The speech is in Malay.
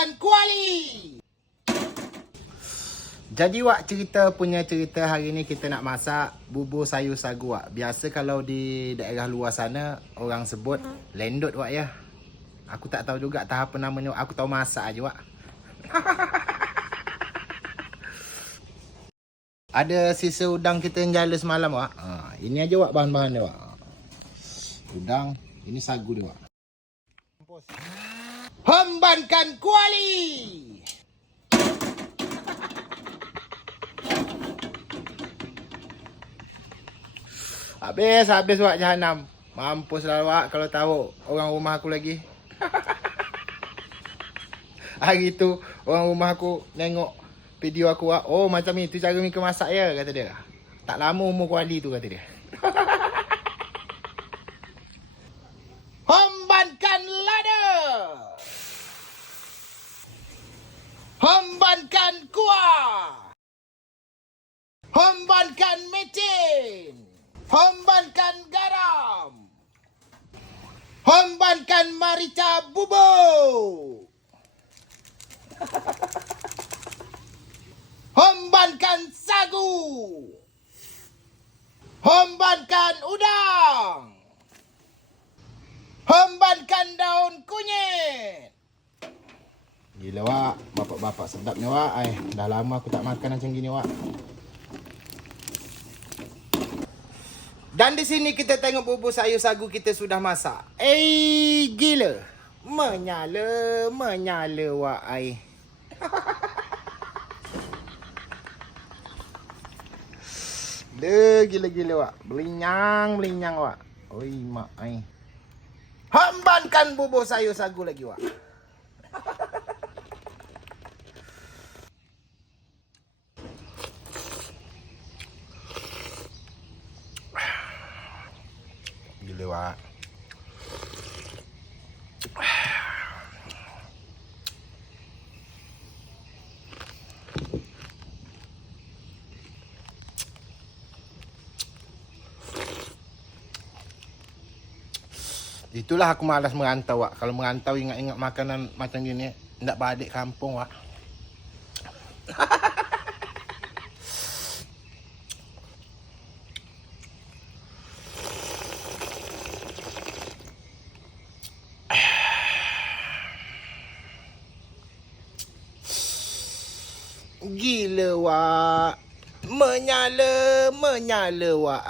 Hembankan kuali. Jadi Wak, cerita hari ni kita nak masak bubur sayur sagu Wak. Biasa kalau di daerah luar sana orang sebut lendot Wak ya. Aku tak tahu juga tahap apa namanya. Aku tahu masak aja Wak. Ada sisa udang kita yang jala semalam Wak. Ini aja Wak bahan-bahan dia Wak. Udang, ini sagu dia Wak. Hembankan kuali. Habis Wak jahanam. Mampus lah Wak kalau tahu orang rumah aku lagi. Hari tu orang rumah aku tengok video aku Wak. Oh macam itu cara Mika masak ya, kata dia. Tak lama umur kuali tu, kata dia. Hembankan lada. Hembankan kuah. Hembankan mecin. Hembankan garam. Hembankan merica bubuk. Hembankan sagu. Hembankan udang. Hembankan daun kunyit. Gila Wak, bapak-bapak sedapnya Wak. Dah lama aku tak makan macam gini Wak. Dan di sini kita tengok bubur sayur sagu kita sudah masak. Gila. Menyala Wak gila Wak. Belinyang Wak. Oi mak Hembankan bubur sayur sagu lagi Wak. Gila Wak. Itulah aku malas merantau Wak. Kalau merantau ingat-ingat makanan macam gini, nak balik kampung Wak. Gila Wak. Menyala Wak